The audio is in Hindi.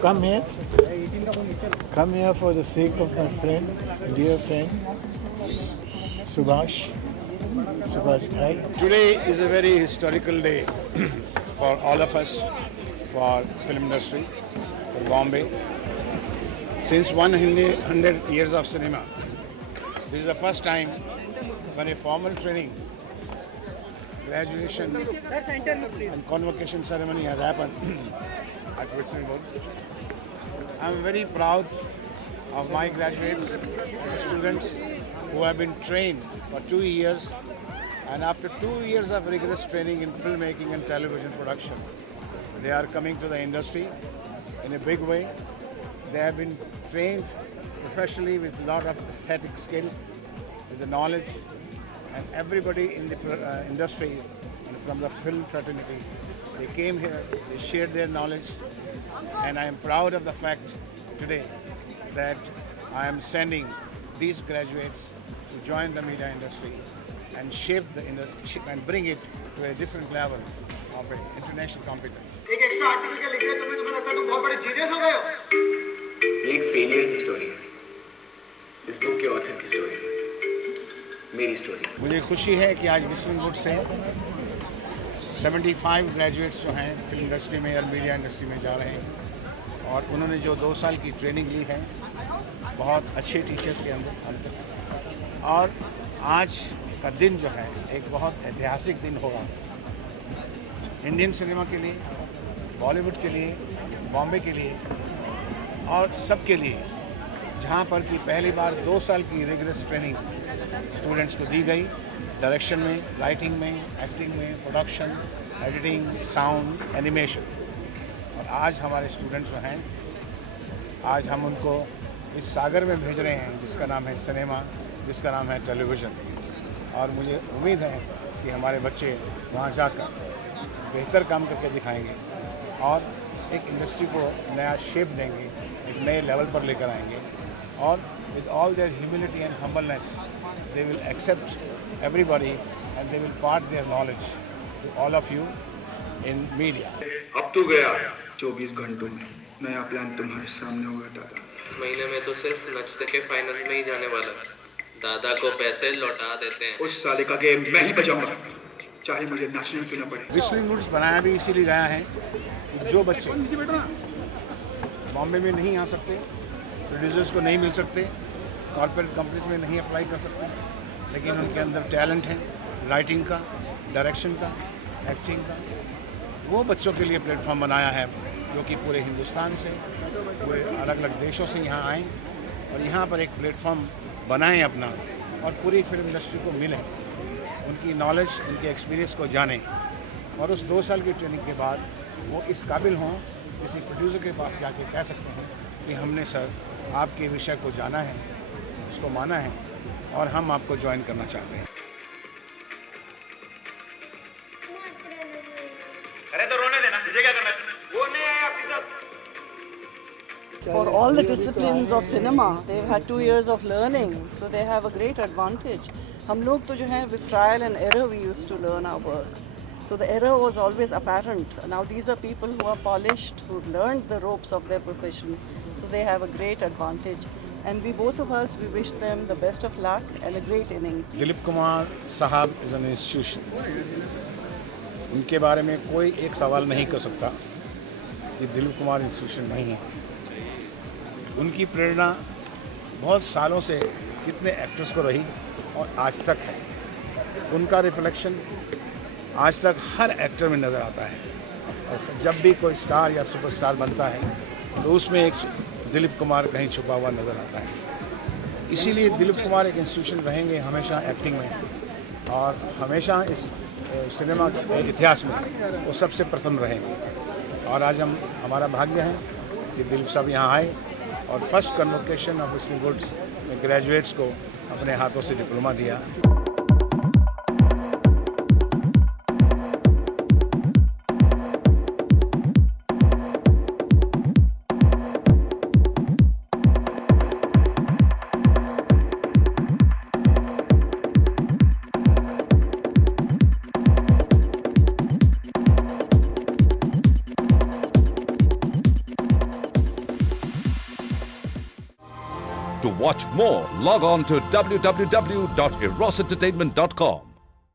come here. Come here for the sake of my friend, dear friend, Subhash Ghai. Today is a very historical day for all of us, for film industry, for Bombay. Since 100 years of cinema, this is the first time when a formal training, graduation and convocation ceremony has happened at Whistling Woods. I am very proud of my graduates and students who have been trained for 2 years, and after 2 years of rigorous training in filmmaking and television production, they are coming to the industry in a big way. They have been trained professionally with a lot of aesthetic skill, with the knowledge, and everybody in the industry and from the film fraternity, they came here, they shared their knowledge, and I am proud of the fact today that I am sending these graduates to join the media industry and shape the industry and bring it to a different level of international competence. एक एक्स्ट्रा आर्टिकल क्या लिख दिया तुमने, तुम्हें लगता है तुम बहुत बड़े जीनियस हो गए हो? ये एक फेलियर की स्टोरी है, इस बुक के ऑथर की स्टोरी, मेरी स्टोरी। मुझे खुशी है कि आज विस्लिंग वुड से 75 ग्रेजुएट्स जो हैं फिल्म इंडस्ट्री में और मीडिया इंडस्ट्री में जा रहे हैं, और उन्होंने जो 2 साल की ट्रेनिंग ली है बहुत अच्छे टीचर्स के अंदर, और आज का दिन जो है एक बहुत ऐतिहासिक दिन होगा इंडियन सिनेमा के लिए, बॉलीवुड के लिए, बॉम्बे के लिए और सबके लिए, जहाँ पर कि पहली बार 2 साल की रिगरस ट्रेनिंग स्टूडेंट्स को दी गई, डायरेक्शन में, राइटिंग में, एक्टिंग में, प्रोडक्शन, एडिटिंग, साउंड, एनिमेशन। और आज हमारे स्टूडेंट्स जो हैं, आज हम उनको इस सागर में भेज रहे हैं जिसका नाम है सिनेमा, जिसका नाम है टेलीविज़न, और मुझे उम्मीद है कि हमारे बच्चे वहाँ जाकर बेहतर काम करके दिखाएंगे और एक इंडस्ट्री को नया शेप देंगे, एक नए लेवल पर लेकर आएंगे, और with all their humility and humbleness they will accept everybody and they will part their knowledge to all of you in media. अब तू गया 24 घंटों में नया प्लान तुम्हारे सामने होगा दादा। इस महीने में तो सिर्फ नचते के फाइनल में ही जाने वाला, दादा को पैसे लौटा देते हैं। उस साले का गेम मैं ही बजाऊंगा, चाहे मुझे नाचना क्यों ना पड़े। विस्लिंग वुड्स बनाया भी इसीलिए गया है जो बच्चे बॉम्बे में नहीं आ सकते, प्रोड्यूसर्स को नहीं मिल सकते, कॉर्पोरेट कंपनीज में नहीं अप्लाई कर सकते, लेकिन उनके अंदर टैलेंट है राइटिंग का, डायरेक्शन का, एक्टिंग का, वो बच्चों के लिए प्लेटफॉर्म बनाया है जो कि पूरे हिंदुस्तान से, पूरे अलग अलग देशों से यहाँ आएँ और यहाँ पर एक प्लेटफॉर्म बनाएं अपना, और पूरी फिल्म इंडस्ट्री को मिले, उनकी नॉलेज, उनके एक्सपीरियंस को जानें, और उस 2 साल की ट्रेनिंग के बाद वो इस काबिल हों किसी प्रोड्यूसर के पास जाके कह सकते हैं कि हमने सर आपके विषय को जाना है, उसको माना है, और हम आपको ज्वाइन करना चाहते हैं। अरे तो रोने देना, मुझे क्या करना है? वो नहीं आया आपकी तरफ। For all the disciplines of cinema, they've had 2 years of learning, so they have a great advantage. हम लोग तो जो है with trial and error we used to learn our work. So the error was always apparent. Now these are people who are polished, who've learned the ropes of their profession, so they have a great advantage. And we both of us, we wish them the best of luck and a great innings. Dilip Kumar साहब इज़ एन इंस्टीट्यूशन, उनके बारे में कोई एक सवाल नहीं कर सकता कि दिलीप कुमार इंस्टीट्यूशन नहीं है। उनकी प्रेरणा बहुत सालों से कितने एक्टर्स को रही और आज तक है। उनका रिफ्लेक्शन आज तक हर एक्टर में नज़र आता है, और जब भी कोई स्टार या सुपरस्टार बनता है तो उसमें एक दिलीप कुमार कहीं छुपा हुआ नज़र आता है। इसीलिए दिलीप कुमार एक इंस्टीट्यूशन रहेंगे हमेशा एक्टिंग में, और हमेशा इस सिनेमा के इतिहास में वो सबसे प्रथम रहेंगे। और आज हमारा भाग्य है कि दिलीप साहब यहाँ आए और first convocation of Whistling Woods में ग्रेजुएट्स को अपने हाथों से डिप्लोमा दिया। To watch more, log on to www.erosentertainment.com.